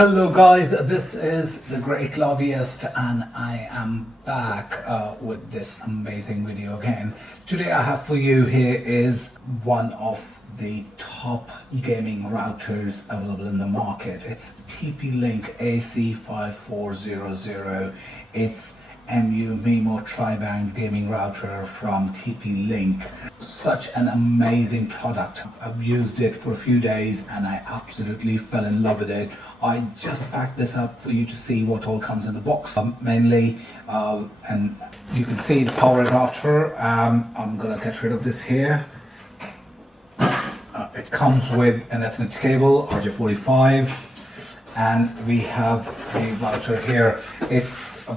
Hello guys, this is the Great Lobbyist and I am back with this amazing video again. Today I have for you here is one of the top gaming routers available in the market. It's TP-Link AC5400. It's MU-MIMO tri-band gaming router from TP-Link. Such an amazing product. I've used it for a few days and I absolutely fell in love with it. I just packed this up for you to see what all comes in the box mainly, and you can see the power adapter. I'm gonna get rid of this here. It comes with an Ethernet cable, RJ45. And we have a router here. It's a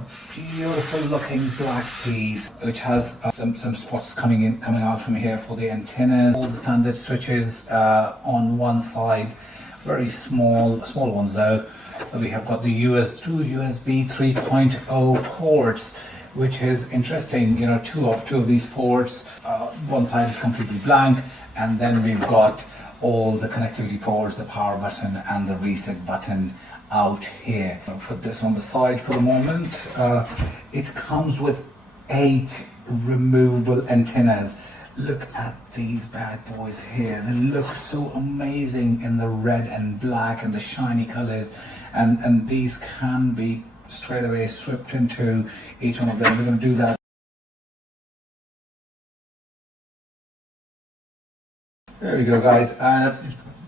beautiful looking black piece which has some spots coming out from here for the antennas. All the standard switches on one side, very small ones though. We have got the two USB 3.0 ports, which is interesting. You know, two of these ports. One side is completely blank, and then we've got all the connectivity ports, the power button and the reset button out here. I'll put this on the side for the moment. It comes with 8 removable antennas. Look at these bad boys here. They look so amazing in the red and black and the shiny colors, and these can be straight away swept into each one of them. We're going to do that. There we go, guys.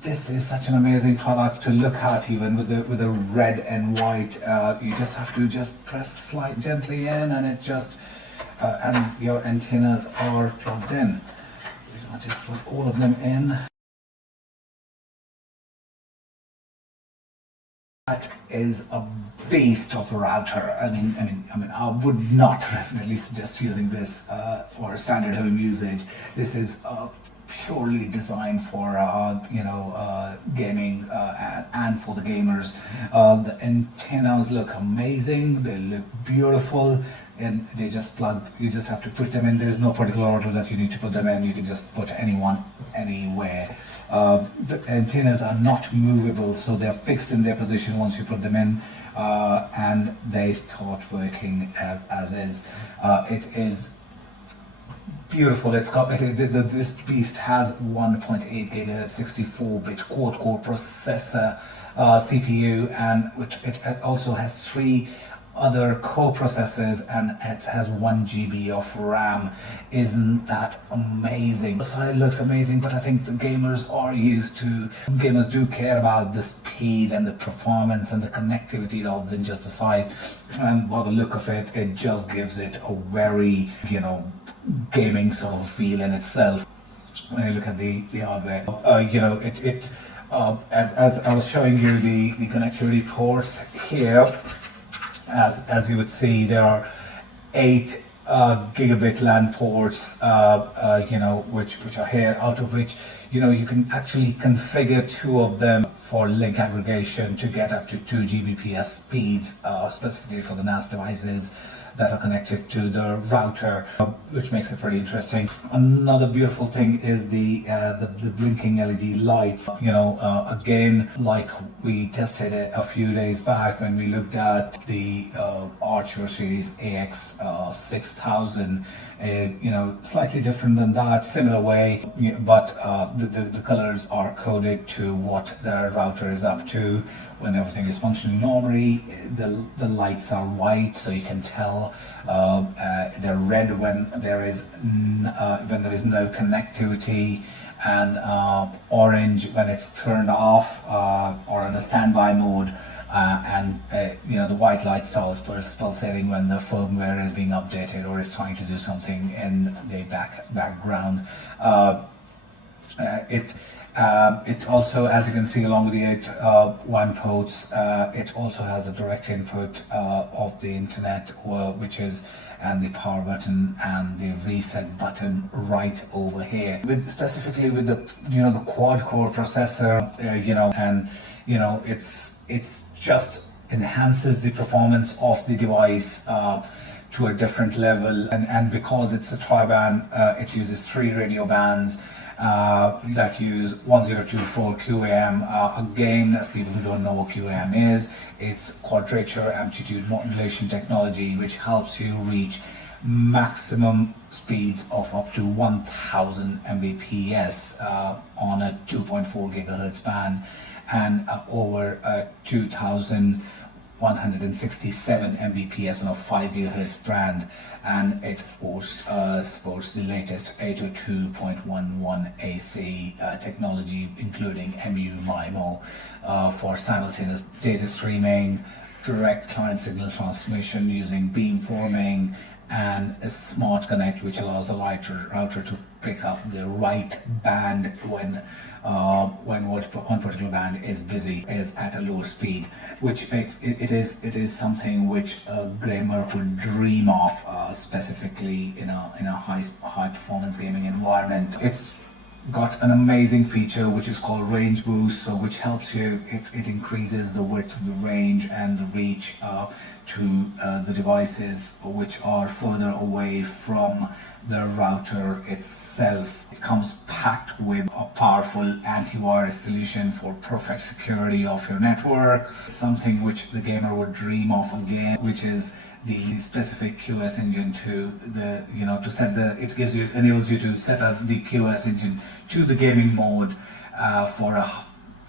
This is such an amazing product to look at, even with the red and white. You just have to press slide gently in, and it just and your antennas are plugged in. I'll just put all of them in. That is a beast of a router. I mean, I would not definitely suggest using this for standard home usage. This is purely designed for gaming and for the gamers. The antennas look amazing. They look beautiful, and they just plug. You just have to put them in. There is no particular order that you need to put them in. You can just put anyone anywhere. The antennas are not movable, so they're fixed in their position once you put them in, and they start working as is. It is beautiful. It's got this beast has 1.8 gigahertz 64-bit quad-core processor CPU, and it also has 3 other co-processors, and it has 1 GB of RAM. Isn't that amazing? The side looks amazing, but I think the gamers do care about the speed and the performance and the connectivity rather than just the size. And by the look of it, it just gives it a very, gaming sort of feel in itself. When you look at the hardware, as I was showing you the connectivity ports here, as you would see, there are 8 Gigabit Lan Ports, which are here, out of which you can actually configure 2 of them for link aggregation to get up to 2 Gbps speeds, specifically for the NAS devices that are connected to the router, which makes it pretty interesting. Another beautiful thing is the blinking LED lights. Again, like we tested it a few days back when we looked at the Archer Series AX6000. Slightly different than that, similar way, but the colors are coded to what the router is up to. When everything is functioning normally, the lights are white, so you can tell. They're red when there is no connectivity, and orange when it's turned off or in a standby mode. The white light starts pulsating when the firmware is being updated or is trying to do something in the background. It also, as you can see, along with the 8 WAN ports, it also has a direct input of the internet, and the power button and the reset button right over here. Specifically with the quad-core processor, it's just enhances the performance of the device to a different level, and because it's a tri-band, it uses 3 radio bands, that use 1024 QAM. Again, as people who don't know what QAM is, it's quadrature amplitude modulation technology, which helps you reach maximum speeds of up to 1000 Mbps on a 2.4 gigahertz band, and over 2167 Mbps on a 5 gigahertz band, and it of course supports the latest 802.11 AC technology, including MU-MIMO for simultaneous data streaming, direct client signal transmission using beamforming, and a smart connect, which allows the router to pick up the right band when one particular band is busy, is at a lower speed, which makes it is something which a gamer would dream of, specifically in a high performance gaming environment. It's got an amazing feature which is called range boost, so which helps you, it increases the width of the range and the reach to the devices which are further away from the router itself. It comes packed with a powerful antivirus solution for perfect security of your network, something which the gamer would dream of again, which is the specific QoS engine to the, to set the, enables you to set up the QoS engine to the gaming mode for a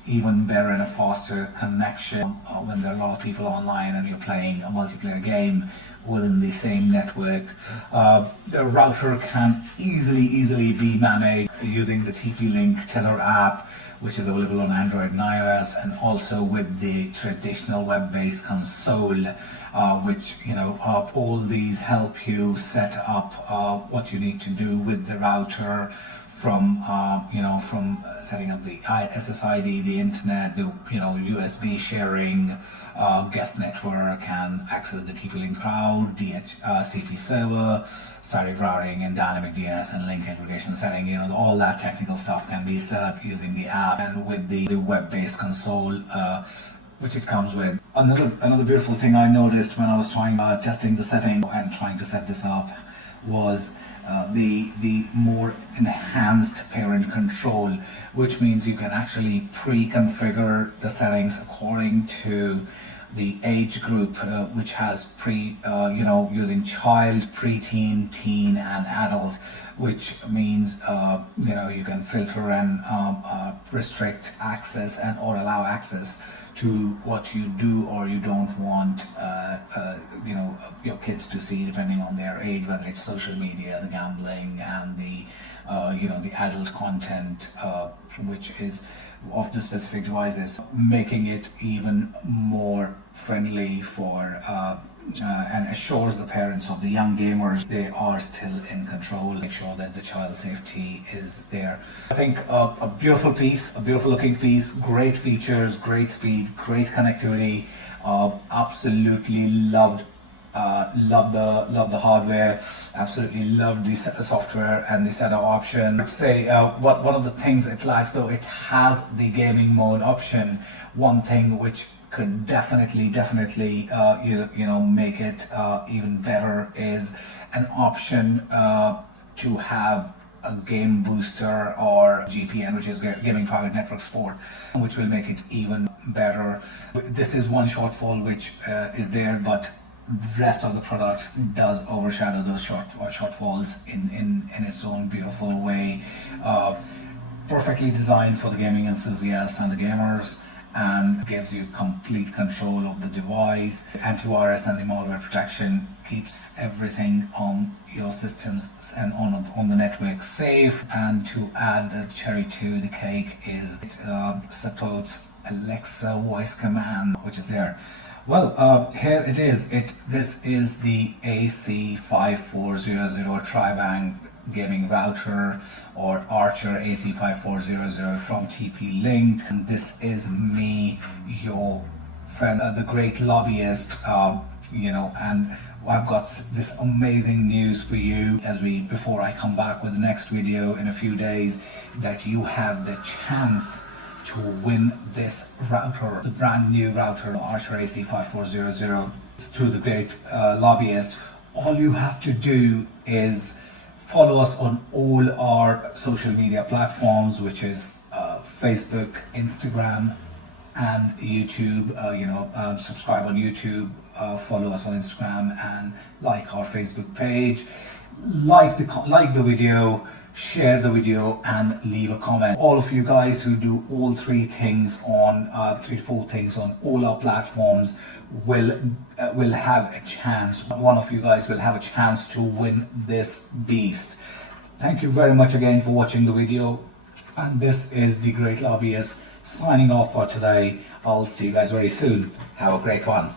even better and a faster connection when there are a lot of people online and you're playing a multiplayer game within the same network. The router can easily be managed using the TP-Link Tether app, which is available on Android and iOS, and also with the traditional web-based console, which all these help you set up what you need to do with the router, from setting up the SSID, the internet, the USB sharing, guest network, and access the TP-Link cloud, DHCP server, static routing, and dynamic DNS and link aggregation setting. All that technical stuff can be set up using the app and with the web-based console, which it comes with. Another beautiful thing I noticed when I was testing the setting and trying to set this up was the more enhanced parent control, which means you can actually pre-configure the settings according to the age group, which has using child, preteen, teen, and adult, which means you can filter and restrict access and or allow access to what you do or you don't want your kids to see, depending on their age, whether it's social media, the gambling, and the adult content, which is of the specific devices, making it even more friendly for and assures the parents of the young gamers they are still in control, make sure that the child safety is there. I think a beautiful looking piece, great features, great speed, great connectivity. Absolutely loved the hardware, absolutely loved the software and the setup option. I'd say one of the things it lacks, though, it has the gaming mode option. One thing which could definitely make it even better is an option to have a game booster or GPN, which is Gaming Private Network Support, which will make it even better. This is one shortfall which is there, but rest of the product does overshadow those shortfalls in its own beautiful way. Perfectly designed for the gaming enthusiasts and the gamers, and gives you complete control of the device. The antivirus and the malware protection keeps everything on your systems and on the network safe. And to add the cherry to the cake is it supports Alexa voice command, which is there. Well, here it is. This is the AC5400 tri-band gaming router, or Archer AC5400 from TP-Link. And this is me, your friend, the great lobbyist, and I've got this amazing news for you before I come back with the next video in a few days, that you have the chance to win this router, the brand new router, Archer AC5400, through the great lobbyist. All you have to do is Follow us on all our social media platforms, which is Facebook, Instagram, and YouTube. Subscribe on YouTube, follow us on Instagram, and like our Facebook page. Like the video, share the video, and leave a comment. All of you guys who do all three to four things on all our platforms will have a chance. One of you guys will have a chance to win this beast. Thank you very much again for watching the video, and this is the Great Lobbyist signing off for today. I'll see you guys very soon. Have a great one.